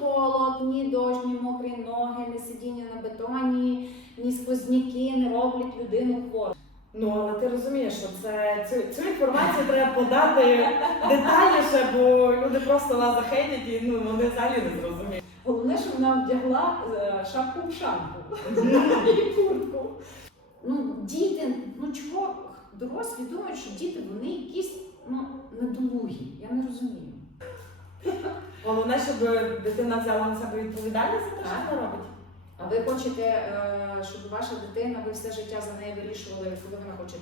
холод, ні дощ, ні мокрі ноги, ні сидіння на бетоні, ні сквозняки не роблять людину хвору. Ну, але ти розумієш, що це цю, цю інформацію треба подати детальніше, бо люди просто нас захейтять і ну, вони взагалі не зрозуміють. Головне, щоб вона вдягла е, шапку в шапку і куртку. Ну, діти, ну чого дорослі думають, що діти вони якісь ну, недолугі. Я не розумію. Головне, щоб дитина взяла на себе відповідальність за те, що вона робить. А ви хочете, е, щоб ваша дитина, ви все життя за нею вирішували, коли вона хоче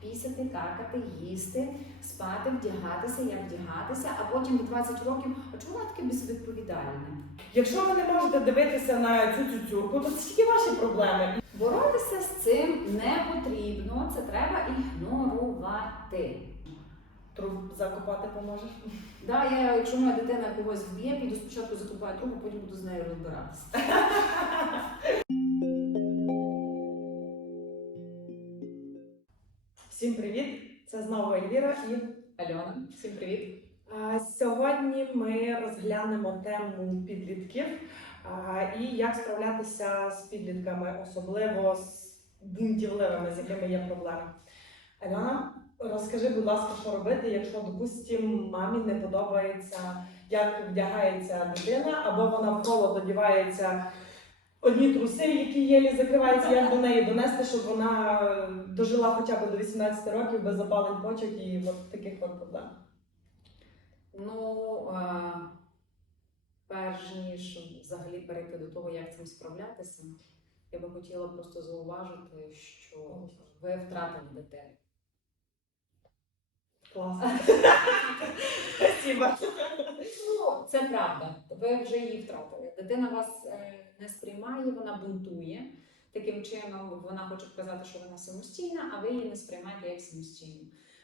пісяти, какати, їсти, спати, вдягатися, як вдягатися, а потім в 20 років, а чому вона таке безвідповідальне? Якщо ви не можете дивитися на цю цюцюрку, то це тільки ваші проблеми. Боротися з цим не потрібно, це треба ігнорувати. Труп закопати поможеш. Да, я, якщо моя дитина когось вб'є, піду спочатку закупаю трубу, потім буду з нею розбиратися. Всім привіт! Це знову Ельвіра і Альона, всім привіт. Сьогодні ми розглянемо тему підлітків і як справлятися з підлітками, особливо з бунтівливими, з якими є проблеми. Альона, розкажи, будь ласка, що робити, якщо, допустимо, мамі не подобається, як вдягається дитина, або вона в холод одягається одні труси, які єлі закриваються, як до неї донести, щоб вона дожила хоча б до 18 років без запалень почок і от таких от проблем. Ну, а, перш ніж взагалі перейти до того, як цим справлятися, я би хотіла просто зауважити, що ви втратили дитину. Класно. Спасибо. Ну, це правда. Ви вже її втратили. Дитина вас е, не сприймає, вона бунтує. Таким чином, вона хоче показати, що вона самостійна, а ви її не сприймаєте як самостійну.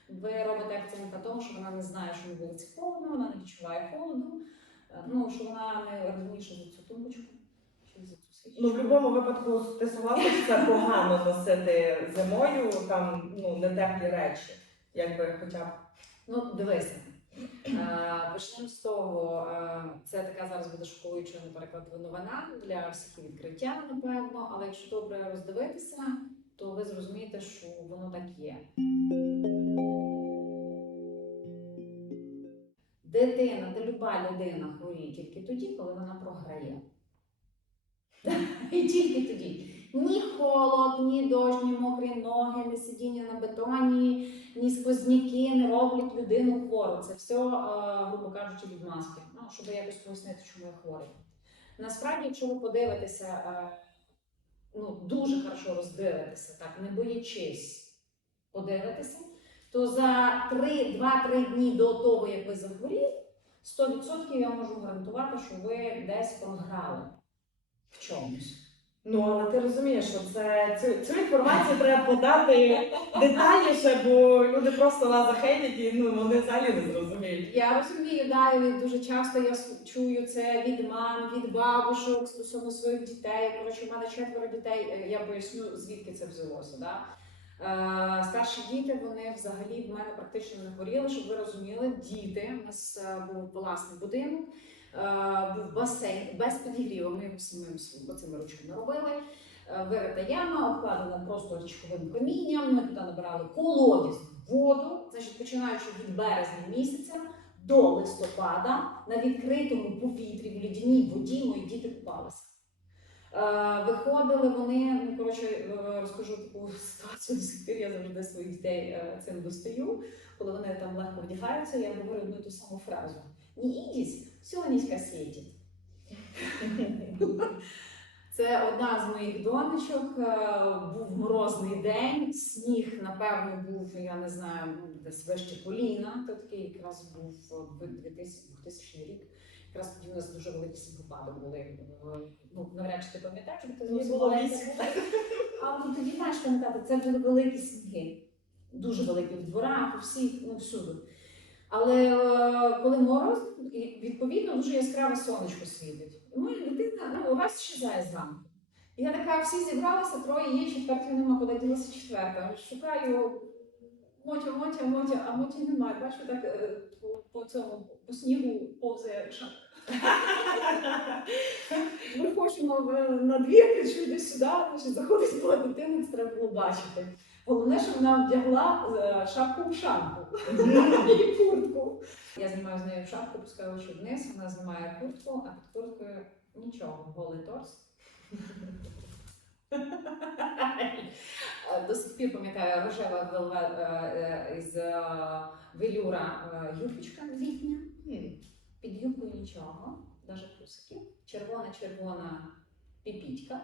Ви робите акцент на тому, що вона не знає, що на вулиці холодно, вона не відчуває холоду. Е, Ну, що вона не розуміше за цю тумбочку чи за цю свічку. Ну, в будь-якому випадку ти согласна, що це погано носити зимою, там ну, не теплі речі, якби хоча б. Ну, дивися. Е, Почнемо з того, е, це така зараз буде шокуюча, наприклад, новина для всіх відкриття, напевно, але якщо добре роздивитися, то ви зрозумієте, що воно так є. Дитина, та люба людина хворіє тільки тоді, коли вона програє. І тільки тоді. Ні холод, ні дощ, ні мокрі ноги, ні сидіння на бетоні, ні сквозняки не роблять людину хвору. Це все, е, грубо кажучи, відмазки. Ну, щоб якось пояснити, чому я хворий. Насправді, якщо ви подивитеся, е, ну, дуже хорошо роздивитеся, так, не боячись подивитися, то за 2-3 дні до того, як ви захворіли, 100% я можу гарантувати, що ви десь програли в чомусь. Ну, але ти розумієш, що це цю, цю інформацію треба подати детальніше, бо люди просто нас захейтять і ну, вони взагалі не зрозуміють. Я розумію, да, і дуже часто я чую це від мам, від бабушок стосовно своїх дітей. Коротше, у мене четверо дітей. е, Я поясню, звідки це взялося. Да? Е, старші діти вони взагалі в мене практично не хворіли, щоб ви розуміли. Діти у нас е, був власний будинок, був басейн без підігріву. Ми його самим цими ручками робили. Е, Вирита яма, обкладена просто річковим камінням. Ми туди набирали колодязь воду, значить, починаючи від березня місяця до листопада на відкритому повітрі в лідяній воді мої діти купалися. Е, виходили вони, ну коротше, е, розкажу таку ситуацію до сих. Я завжди своїх дітей е, цим достаю. Коли вони там легко вдягаються, я говорю одну ту саму фразу: Не ідіть, сонечка світить. Це одна з моїх донечок. Був морозний день. Сніг, напевно, був, я не знаю, десь вище коліна. То такий якраз був е, 2000 2000 рік. Якраз тоді у нас дуже великі снігопади були. Е, Ну, навряд чи ти пам'ятаєш, бо ти була. А ну, тоді знаєш пам'ятати, це були великі сніги. Дуже великі в дворах, у всіх, ну всюди. Але е, коли мороз, відповідно дуже яскраве сонечко світить. І моя дитина ну, у вас щезає зранку. І я така, всі зібралися, троє є, четвертої нема, куди ділася четверта. Шукаю Мотя, Мотя, Мотя, а Моті немає. Бачу, так е, по, по цьому по снігу повзає шапка. Ми хочемо на двір, що йде сюди, значить, заходить була дитина, це треба було бачити. Головне, що вона вдягла е, шапку шапку і куртку. Я знімаю з нею шапку, пускаю очі вниз, вона знімає куртку, а під курткою нічого, голий торс. До сих пір пам'ятаю рожева е, із е, велюра е, юбочка літня. Під юбкою нічого, навіть трусиків. Червона-червона піпітька.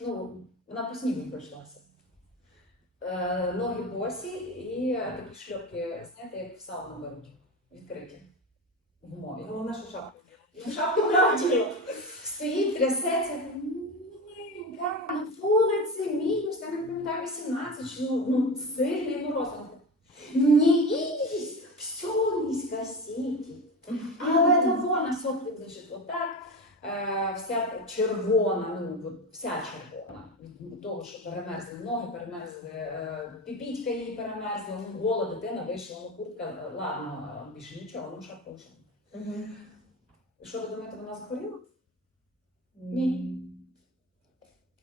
Ну, вона по снігу пройшлася. Е, ноги босі і такі шльопки, знаєте, як в сауну беруть, відкриті. Гумові. Головне, що шапку. Ну, шапку вділа. Стоїть, трясеться. «Ні, На вулиці мінус, я не пам'ятаю, 18, чи, ну, ну сильний мороз. Ні, ідіть, все низько сіті. Але довольна соплі лежить отак. Е, вся червона, ну вся червона. Від того, що перемерзли ноги, перемерзли е, піпітька їй перемерзла, ну гола дитина вийшла, ну куртка, е, ладно, е, більше нічого, ну шапка вже. Що ви думаєте, вона захворіла? Ні.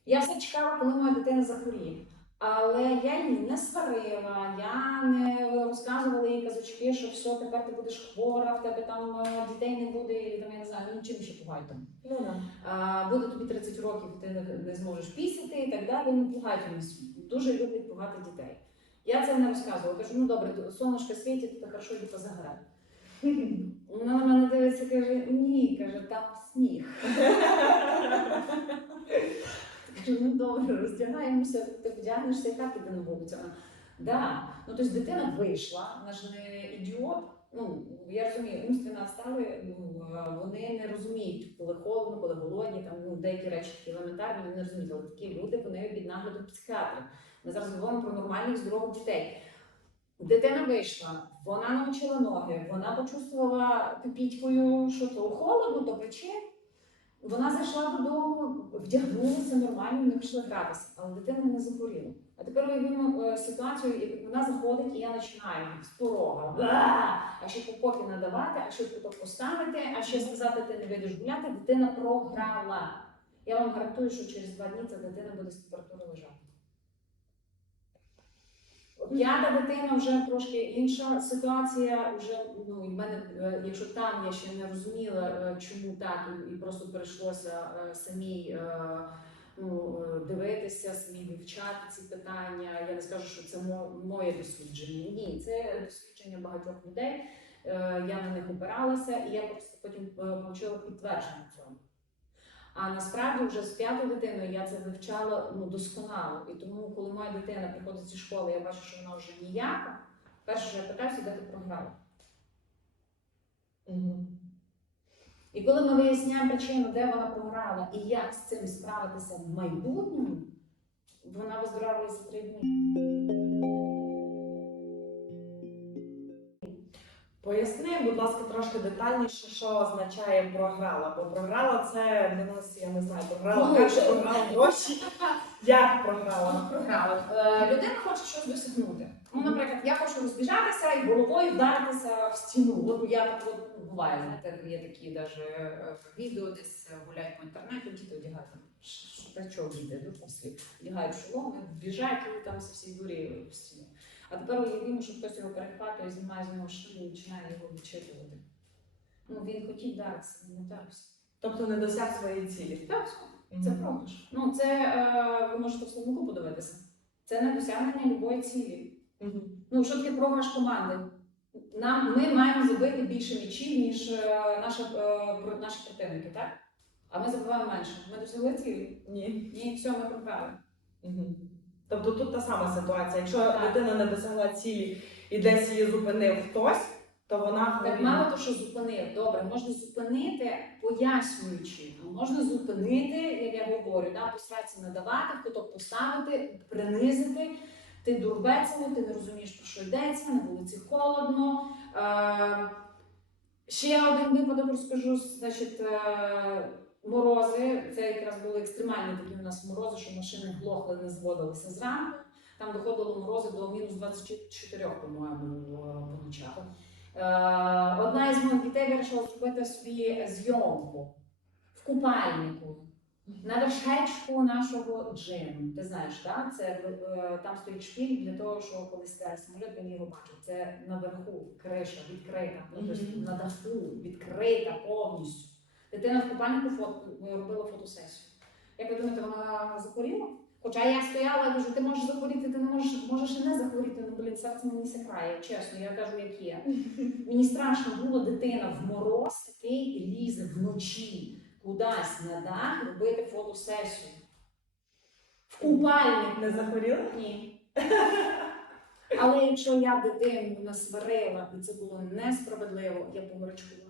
Я все чекала, коли моя дитина захворіє. Але я її не сварила, я не розказувала їй казочки, що все, тепер ти будеш хвора, в тебе там е, дітей не буде, і там я не знаю, ну чим ще пугай там. Ну, да. А, буде тобі 30 років, ти не, не зможеш пісити і так далі. Ну пугають вони дуже люблять пугати дітей. Я це не розказувала. Кажу, ну добре, сонечко світить, то хорошо йди позагорай. Вона на мене дивиться, каже, ні, каже, там сніг. Ну добре, роздягаємося, ти вдягнешся і так іде на вулицю. Да. Ну, тобто дитина вийшла, вона ж не ідіот. Ну, я розумію, умственно стали, ну, вони не розуміють, коли холодно, коли голодні, там ну, деякі речі такі елементарні, вони не розуміють. Але такі люди вони під наглядом психіатра. Ми зараз говоримо про нормальних здорових дітей. Дитина вийшла, вона навчила ноги, вона почувствувала піпітькою, що то холодно, то пече. Вона зайшла додому, вдягнулася нормально, не вийшла гратися, але дитина не захворіла. А тепер уявімо е, ситуацію, як вона заходить, і я починаю з порога. А ще по надавати, а ще куток поставити, а ще сказати, ти не вийдеш гуляти, дитина програла. Я вам гарантую, що через два дні ця дитина буде з температури лежати. П'ята дитина вже трошки інша ситуація. Вже ну і в мене, е, якщо там я ще не розуміла, е, чому так, і, просто прийшлося е, самій ну, дивитися, самі вивчати ці питання. Я не скажу, що це моє дослідження. Ні, це дослідження багатьох людей. Я на них опиралася, і я просто потім отримала підтвердження цього. А насправді вже з п'ятою дитиною я це вивчала ну, досконало. І тому, коли моя дитина приходить зі школи, я бачу, що вона вже ніяка. Перше, що я питаюся, де ти програла. Мгм. І коли ми виясняємо причину, де вона програла і як з цим справитися в майбутньому, вона виздоровлює три дні. Поясни, будь ласка, трошки детальніше, що означає програла. Бо програла це для нас, я не знаю, програла Ну, кашу, програла гроші. Як програла? Програла. Е, людина хоче щось досягнути. Ну, наприклад, я хочу розбіжатися і головою вдаритися в стіну. От я так от ну, буває, знаєте, є такі даже е, відео, десь е, гуляють по інтернету, діти одягають Та чого діти, дорослі, одягають шоломи, біжать і там зі всі дурі в стіну. А тепер уявімо, що хтось його перехватує, знімає з нього штуку і починає його відчитувати. Ну, він хотів вдаритися, він не вдарився. Тобто не досяг своєї цілі. Так, це Мгм. програш. Ну, це е, ви можете в словнику подивитися. Це не досягнення любої цілі. Мгм. Ну, що таке програш команди? Нам ми маємо забити більше м'ячів, ніж е, наша, е, наші противники, так? А ми забиваємо менше. Ми досягли цілі. Ні. Ні, все, ми програли. Мгм. Тобто тут та сама ситуація. Якщо Так. людина не досягла цілі і десь її зупинив хтось, то вона Так мало того, що зупинив. Добре, можна зупинити, пояснюючи. Можна зупинити, як я говорю, да, посраться надавати, куток поставити, принизити. Ти дурбецево, ти не розумієш, про що йдеться, на вулиці холодно. Е, ще один випадок розкажу. Значить, е, морози. Це якраз були екстремальні такі у нас морози, що машини глохли, не зводилися зранку. Там доходило морози до мінус 24, по-моєму, по ночах. Е, Одна із моїх дітей вирішила зробити собі зйомку в купальнику. На вершечку нашого джину. Ти знаєш, так? Це е, там стоїть шпіль для того, що коли сідає самоліт, він його бачить. Це наверху криша відкрита, тобто на даху відкрита повністю. Дитина в купальнику фото робила фотосесію. Як ви думаєте, вона захворіла? Хоча я стояла і кажу, ти можеш захворіти, ти не можеш, можеш і не захворіти, ну блін, серце мені сякрає, чесно, я кажу, як є. Мені страшно було дитина в мороз такий лізе вночі кудись на дах робити фотосесію. В купальник. Не захворіла? Ні. Але якщо я дитину насварила, і це було несправедливо, я погорячкувала.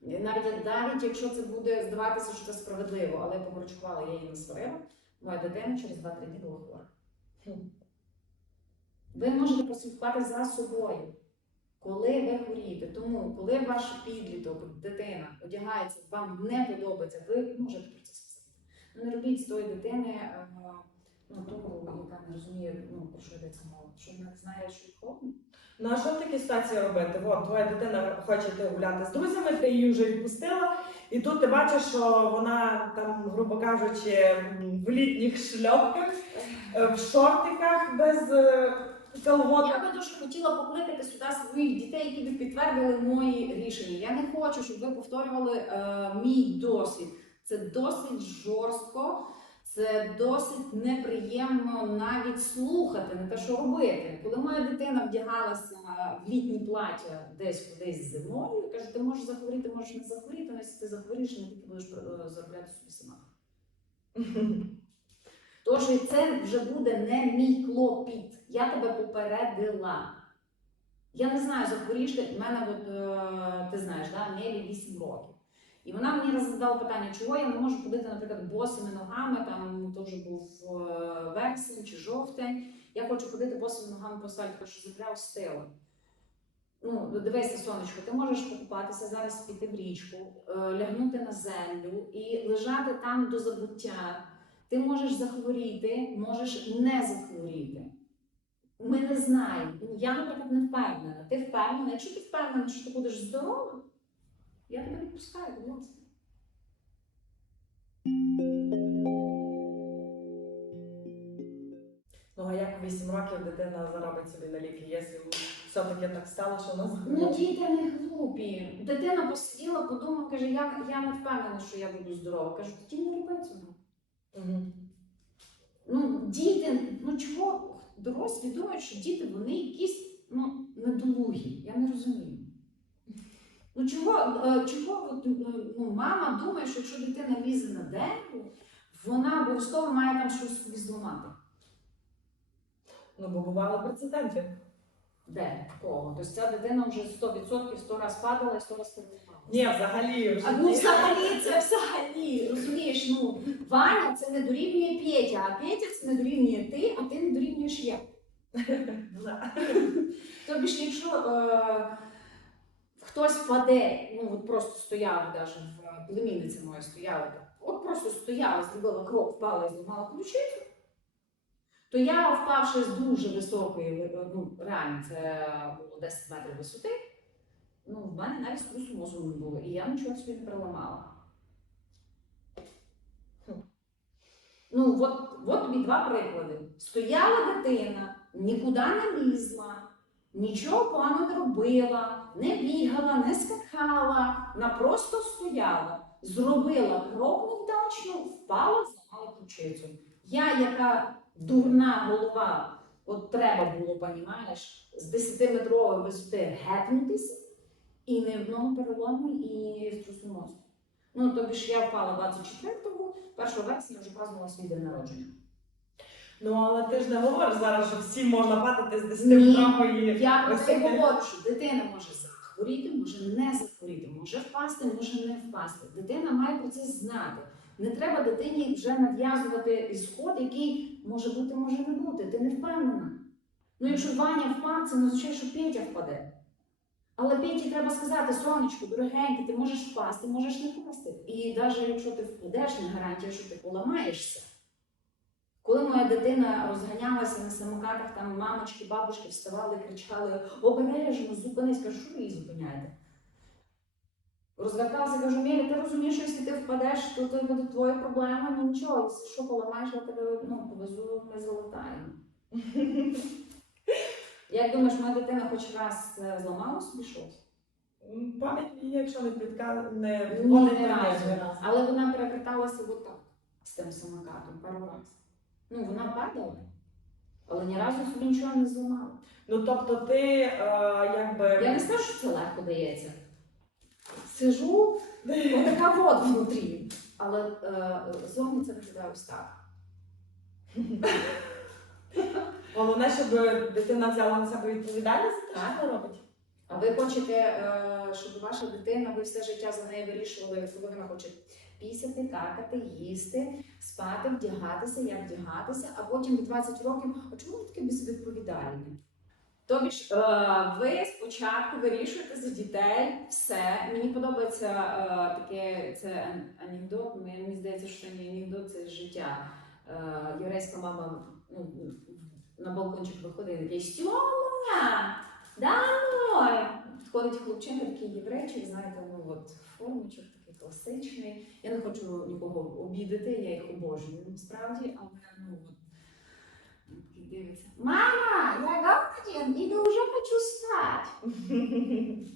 Навіть, навіть якщо це буде здаватися, що це справедливо, але я погорячкувала, я її насварила, моя дитина через 2-3 дні була хвора. Ви можете прослідкувати за собою, коли ви хворієте. Тому, коли ваш підліток, дитина одягається, вам не подобається, ви можете про це сказати. Ну, не робіть з тої дитини е, ну, ту, яка не розуміє, ну, про що йдеться мова, що не знає, що відховно. Ну а що в такій ситуації робити? От твоя дитина хоче йти гуляти з друзями, ти її вже відпустила, і тут ти бачиш, що вона там, грубо кажучи, в літніх шльопках, е, в шортиках без е, колготок. Я би дуже хотіла покликати сюди своїх дітей, які б підтвердили мої рішення. Я не хочу, щоб ви повторювали е, мій досвід. Це досить жорстко, це досить неприємно навіть слухати, не те, що робити. Коли моя дитина вдягалася в літні плаття десь кудись зимою, я кажу, ти можеш захворіти, можеш не захворіти, але якщо ти захворієш, не тільки будеш е, заробляти собі сама. Тож це вже буде не мій клопіт. Я тебе попередила. Я не знаю, захворієш ти. В мене, от, е, ти знаєш, да, Нелі 8 років. І вона мені раз задала питання, чого я не можу ходити, наприклад, босими ногами, там то вже був е, вересень чи жовтень. Я хочу ходити босими ногами по асфальту, тому що земля остила. Ну, дивися, сонечко, ти можеш покупатися зараз, піти в річку, е, лягнути на землю і лежати там до забуття. Ти можеш захворіти, можеш не захворіти. Ми не знаємо. Я, наприклад, не впевнена. Ти впевнена? Якщо ти впевнена, що ти будеш здорова, я тебе відпускаю, будь ласка. Ну а як у 8 років дитина заробить собі на ліки, якщо все-таки так стало, що вона Ну, діти не глупі. Дитина посиділа, подумала, каже, я, я не впевнена, що я буду здорова. Кажу, тоді не роби цього. Мгм. Ну, діти, ну чого дорослі думають, що діти вони якісь ну, недолугі. Я не розумію. Ну чого, е, чого е, ну, мама думає, що якщо дитина лізе на дерево, вона обов'язково має там щось собі зламати. Ну, бо бували прецеденти. Де? Кого? Тобто ця дитина вже 100% 100 раз падала і 100 раз піднімала. Ні, взагалі А ну взагалі це взагалі. Розумієш, ну Ваня це не дорівнює Петя, а Петя це не дорівнює ти, а ти не дорівнюєш я. Тобі ж, якщо е, хтось впаде, ну от просто стояв, навіть в племінниця моя стояла, от просто стояла, зробила крок, впала і зламала ключицю, то я, впавши з дуже високої, е, ну реально, це було 10 метрів висоти, ну в мене навіть струсу мозку не було, і я нічого собі не переламала. Ну, от, от тобі два приклади. Стояла дитина, нікуди не лізла, нічого поганого не робила, не бігала, не скакала, вона просто стояла, зробила крок невдачно, впала, зламала ключицю. Я, яка дурна голова, от треба було, понімаєш, з 10-метрової висоти гепнутися, і не в одному перелому, і струсу мозку. Ну, тобі ж я впала 24-го, 1 вересня вже празднувала свій день народження. Ну, але ти ж не говориш зараз, що всім можна падати з 10 Ні, Я про це говорю, що дитина може захворіти, може не захворіти, може впасти, може не впасти. Дитина має про це знати. Не треба дитині вже нав'язувати ісход, який може бути, може не бути. Ти не впевнена. Ну, якщо Ваня впав, це не означає, що Петя впаде. Але Петі треба сказати, сонечко, дорогенький, ти можеш впасти, можеш не впасти. І навіть якщо ти впадеш, не гарантія, що ти поламаєшся. Коли моя дитина розганялася на самокатах, там мамочки, бабушки вставали, кричали обережно, зупинись, кажу, що ви її зупиняєте? Розверталася, кажу, Мірі, ти розумієш, що якщо ти впадеш, то це буде твоя проблема, ну нічого, якщо що поламаєш, я тебе ну, повезу, ми залатаємо. Як думаєш, моя дитина хоч раз е, зламала собі щось? Пам'ять якщо не підка не Ні, вводить, не то разу. не раз. Але вона перекаталася отак з тим самокатом пару разів. Ну, вона падала, але ні разу собі нічого не зламала. Ну тобто ти е, якби Я не скажу, що це легко дається. Сижу, отака вот внутрі. Але е, зовні це виглядає ось так. головне, щоб дитина взяла на себе відповідальність, за те, робить. А ви хочете, е, щоб ваша дитина, ви все життя за неї вирішували, коли вона хоче пісяти, какати, їсти, спати, вдягатися, як вдягатися, а потім в 20 років, а чому ви таке безвідповідальні? Тобі ж е, ви спочатку вирішуєте за дітей все. Мені подобається е, таке це анекдот. Мені здається, що це не анекдот, це життя. Е, єврейська мама ну, на балкончик виходить і такий Стьома! Домой! Підходить хлопчина, такий єврейчик, знаєте, ну от формочок класичний. Я не хочу нікого обідати, я їх обожнюю насправді, але ну от дивиться. Мама, я голоден, і вже хочу спати.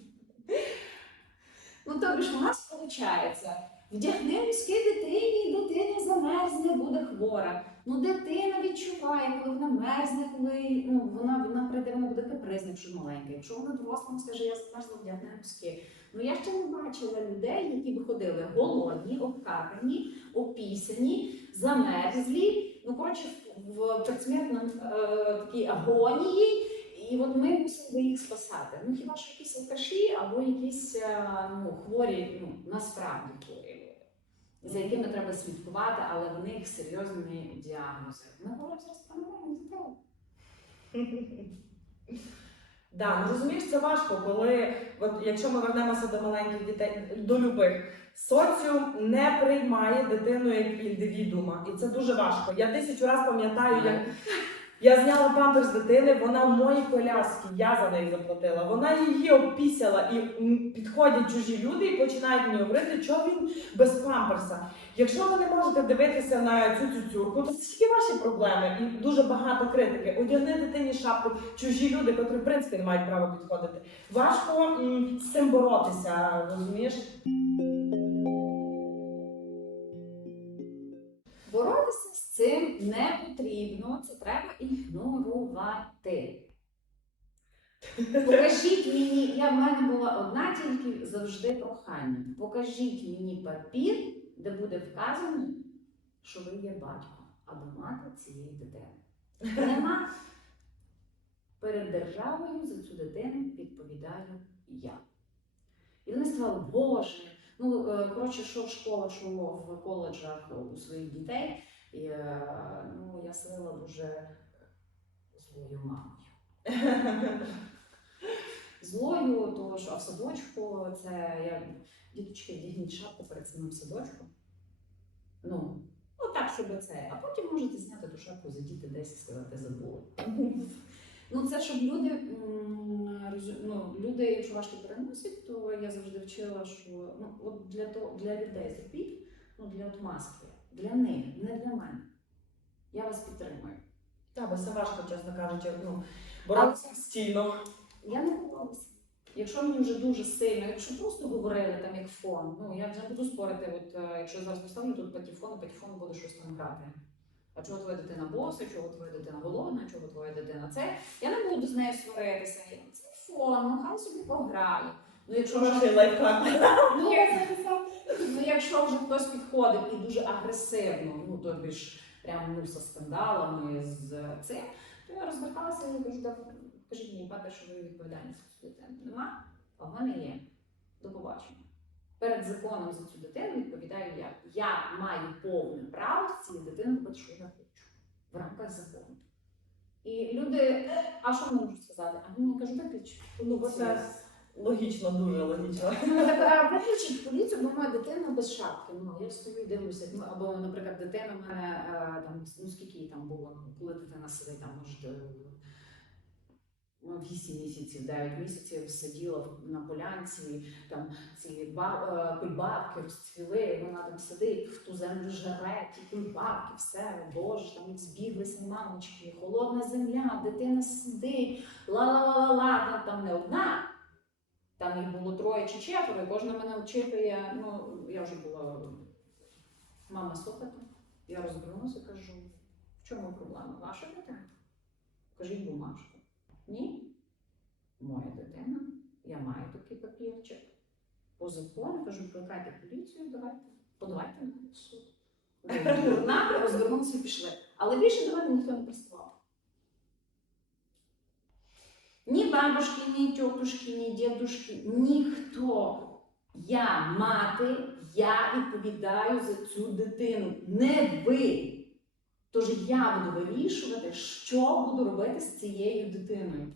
Ну, тобі ж у нас виходить, вдягни міські дитині, і дитина замерзне, буде хвора. Ну, дитина відчуває, коли вона мерзне, коли ну, вона, вона прийде, вона буде капризна, якщо маленька. Якщо вона доросла, скаже, я замерзла, вдягне носки. Ну я ще не бачила людей, які б ходили голодні, обкакані, опісяні, замерзлі. Ну, коротше, в, предсмертному е, такій агонії. І от ми мусимо їх спасати. Ну хіба що якісь алкаші або якісь е, ну, хворі, ну насправді хворі за якими треба слідкувати, але в них серйозні діагнози. Ми говоримо зараз про нормальних дітей. Да, ну розумієш, це важко, коли от якщо ми вернемося до маленьких дітей, до любих, соціум не приймає дитину як індивідуума, і це дуже важко. Я тисячу раз пам'ятаю, як я зняла памперс дитини, вона в моїй коляскі, я за неї заплатила. Вона її обпісяла, і підходять чужі люди і починають мені говорити, що він без памперса. Якщо ви не можете дивитися на цю цюцюрку, то це тільки ваші проблеми і дуже багато критики. Одягни дитині шапку, чужі люди, котрі в принципі не мають права підходити. Важко з цим боротися, розумієш? Не потрібно, це треба ігнорувати. Покажіть мені, я в мене була одна тільки завжди прохання. Покажіть мені папір, де буде вказано, що ви є батько або мати цієї дитини. Нема. Перед державою за цю дитину відповідаю я. І вони сказали, Боже, ну е, коротше, що в школах, що в коледжах у своїх дітей. І, е, ну, я стала дуже злою мамою. Злою, тому що а в садочку це я діточки вдягніть шапку перед самим садочком. Ну, ну так, щоб це. А потім можете зняти ту шапку, задіти десь і сказати забули. Ну, це щоб люди, ну, люди, якщо важко переносять, то я завжди вчила, що ну, от для, того, для людей зробіть, ну, для от маски, для них, не для мене. Я вас підтримую. Так, бо це важко, чесно кажучи. Ну, боротися постійно. Я не боролася. Якщо мені вже дуже сильно, якщо просто говорили там як фон, ну я вже буду спорити, от е, якщо зараз поставлю тут патефон, патефон буде щось там грати. А чого твоя дитина боса, чого твоя дитина голодна, чого твоя дитина це? Я не буду з нею сваритися. Це фон, ну хай собі пограє. Ну якщо вже лайфхак. Ну, ну, якщо вже хтось підходить і дуже агресивно, ну тобі ж прям ну, зі скандалами, з цим, то я розверталася і кажу, «Да, кажіть мені, папа, що ви відповідальність за цю дитину. Нема? А в мене є. До побачення. Перед законом за цю дитину відповідаю я. Я маю повне право з цією дитиною робити, що я хочу в рамках закону. І люди, «Е, а що вони можуть сказати? А мені кажуть, виключ. Ну, бо це логічно, дуже логічно. Ну, виключіть поліцію, бо моя дитина без шапки. Ну, я стою, дивлюся. Ну, або, наприклад, дитина в мене е, там, ну скільки їй там було, ну, коли дитина сидить, там може. е, 8 місяців, 9 місяців сиділа на полянці, там ці ба- е, кульбабки розцвіли, вона там сидить в ту землю жере, ті кульбабки, все, боже, там збіглися мамочки, холодна земля, дитина сидить, ла-ла-ла-ла-ла, там, там не одна. Там їх було троє чи четверо, і кожна мене вчитує, ну, я вже була мама слухайте. Я розвернуся, кажу, в чому проблема? Ваша дитина? Кажіть бумажку. Ні? Моя дитина, я маю такий папірчик. По закону кажу, викликайте поліцію, давайте, подавайте на суд. Дурна, розвернувся і пішли. Але більше мене ніхто не приставав. Ні бабушки, ні тьотушки, ні дідушки, ніхто. Я мати, я відповідаю за цю дитину, не ви. Тож я буду вирішувати, що буду робити з цією дитиною.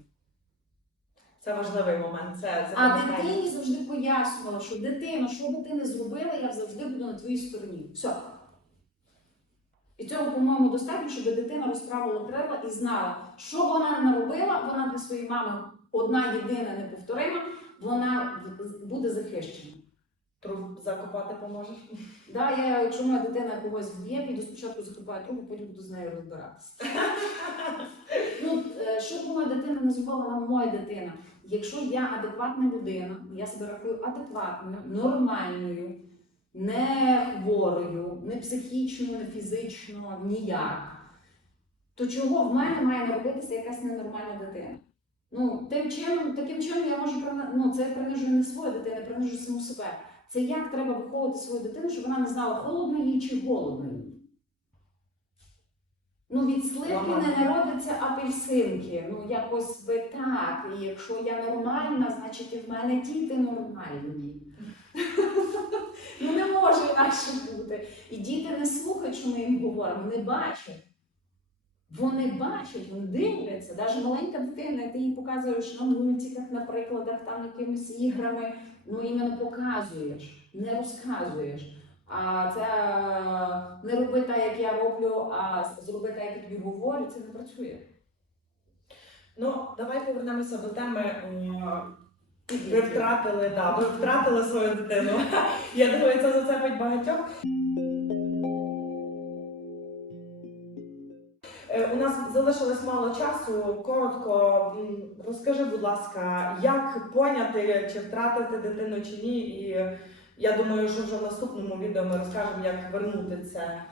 Це важливий момент. Це А дитині завжди пояснювала, що дитина, що би ти не зробила, я завжди буду на твоїй стороні. Все. І цього, по-моєму, достатньо, щоб дитина розправила крила і знала, що б вона не наробила, вона для своєї мами одна єдина неповторима, вона буде захищена. Труп закопати поможеш? Да, я, якщо моя дитина когось вб'є, піду спочатку закупаю трубу, потім буду з нею розбиратися. ну, е, що б моя дитина не зробила, вона моя дитина. Якщо я адекватна людина, я себе рахую адекватною, нормальною, не хворою, не психічно, не фізично, ніяк, то чого в мене має народитися якась ненормальна дитина? Ну, тим чином, таким чином я можу ну, це я принижую не свою дитину, я принижую саму себе. Це як треба виховувати свою дитину, щоб вона не знала, холодно їй чи голодно їй. Ну, від сливки не народяться апельсинки. Ну, якось би так. І якщо я нормальна, значить і в мене діти нормальні. ну не може інакше бути. І діти не слухають, що ми їм говоримо, не бачать. Вони бачать, вони дивляться. Навіть маленька дитина, ти їй показуєш на мультиках, на прикладах, там якимись іграми, ну іменно показуєш, не розказуєш. А це не роби так, як я роблю, а зроби так, як я тобі говорю, це не працює. Ну, давай повернемося до теми. Ви втратили, да, ви втратили свою дитину. Я думаю, це зацепить багатьох. У нас залишилось мало часу. Коротко розкажи, будь ласка, як поняти, чи втратити дитину чи ні. І я думаю, що вже в наступному відео ми розкажемо, як вернути це.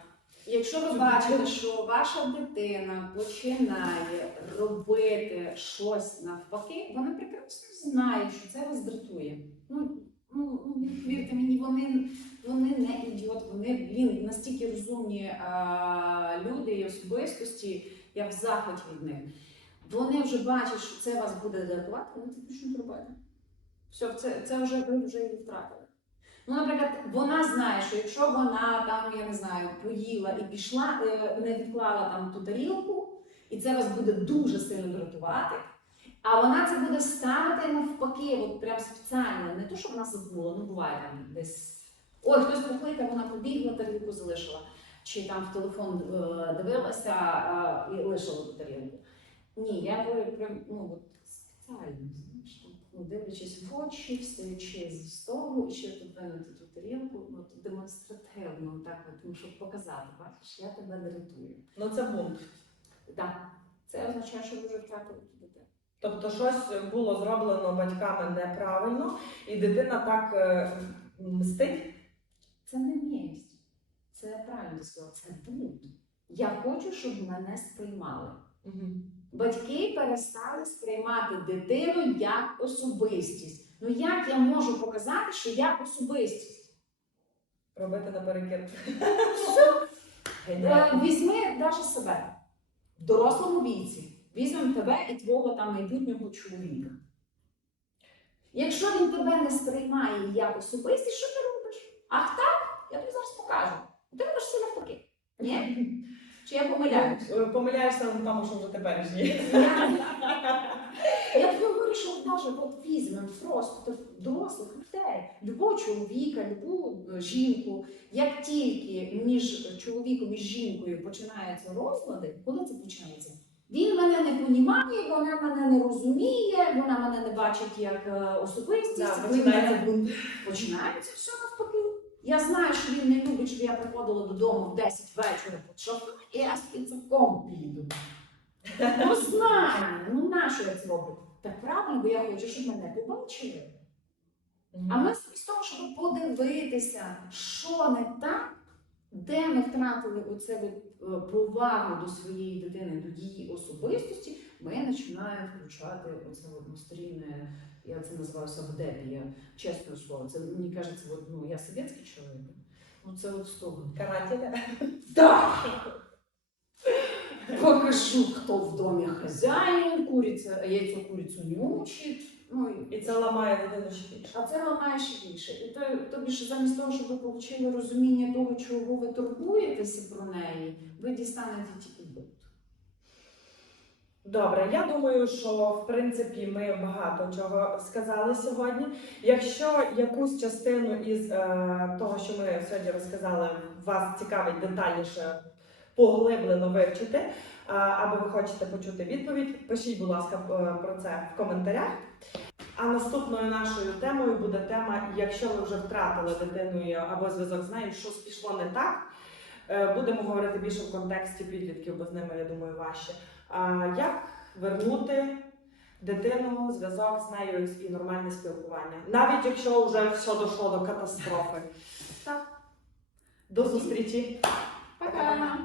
Якщо ви бачите, що ваша дитина починає робити щось навпаки, вона прекрасно знає, що це вас дратує. Ну, ну, ну вірте мені, вони, вони не ідіот, вони блін, настільки розумні а, люди і особистості, я в захваті від них. Вони вже бачать, що це вас буде дратувати, вони це почнуть робити. Все, це, це вже ви вже її втратили. Ну, наприклад, вона знає, що якщо вона там, я не знаю, поїла і пішла, е, не відклала там ту тарілку, і це вас буде дуже сильно дратувати. А вона це буде ставити навпаки, от прям спеціально, не то, що вона забула, ну буває там десь. Ой, хтось покликав, вона побігла, тарілку залишила. Чи там в телефон е, дивилася е, і лишила ту тарілку. Ні, я говорю прям ну, от спеціально, знаєш, ну, дивлячись в очі, встаючи зі столу, і ще підвинути ту тарілку, ну, от демонстративно, так, от, ну, щоб показати, бачиш, я тебе дратую. Ну це бунт. Так, це означає, що вже втратили ту дитину. Тобто щось було зроблено батьками неправильно, і дитина так е, мстить. Це не мість. Це правильно ти сказала, це бунт. Я хочу, щоб мене сприймали. Батьки перестали сприймати дитину як особистість. Ну як я можу показати, що я особистість? Робити наперекір. Е, Візьми навіть себе в дорослому віці. Візьмемо тебе і твого там майбутнього чоловіка. Якщо він тебе не сприймає як особистість, що ти робиш? Ах так? Я тобі зараз покажу. Ти робиш все навпаки. Ні? Чи я помиляюсь? Е, Помиляєшся в тому, що вже теперішній. Я, я тобі говорю, що навіть от візьмемо просто дорослих людей, любого чоловіка, любу е, жінку. Як тільки між чоловіком і жінкою починаються розлади, коли це починається? Він мене не понімає, вона мене не розуміє, вона мене не бачить як е, особистість. Да, починається бунт. Починається все навпаки. Я знаю, що він не любить, щоб я приходила додому в 10 вечора під шофер, і я з піцаком піду. Ну знаю, ну нащо я це роблю? Так правильно, бо я хочу, щоб мене побачили. А ми замість того, щоб подивитися, що не так, де ми втратили оце е, повагу до своєї дитини, до її особистості, ми починаємо включати оце однострінне, я це називаю савдепія, чесне слово. Це мені кажеться, от, ну я совєтський чоловік. Ну це от з того. Карателя. Да! Покажу, хто в домі хазяїн, куриця, яйцо курицю не учить. Ну, і це ламає людину ще більше. а це ламає ще більше. І то, тобі ж замість того, щоб ви отримали розуміння того, чого ви турбуєтеся про неї, ви дістанете тільки бут. Добре, я думаю, що в принципі ми багато чого сказали сьогодні. Якщо якусь частину із е, того, що ми сьогодні розказали, вас цікавить детальніше поглиблено вивчити, або ви хочете почути відповідь, пишіть, будь ласка, е, про це в коментарях. А наступною нашою темою буде тема, якщо ви вже втратили дитиною або зв'язок з нею, щось пішло не так. Е, Будемо говорити більше в контексті підлітків, бо з ними, я думаю, важче. А як вернути дитину, зв'язок з нею і нормальне спілкування, навіть якщо вже все дійшло до катастрофи. Так. До зустрічі! Пока!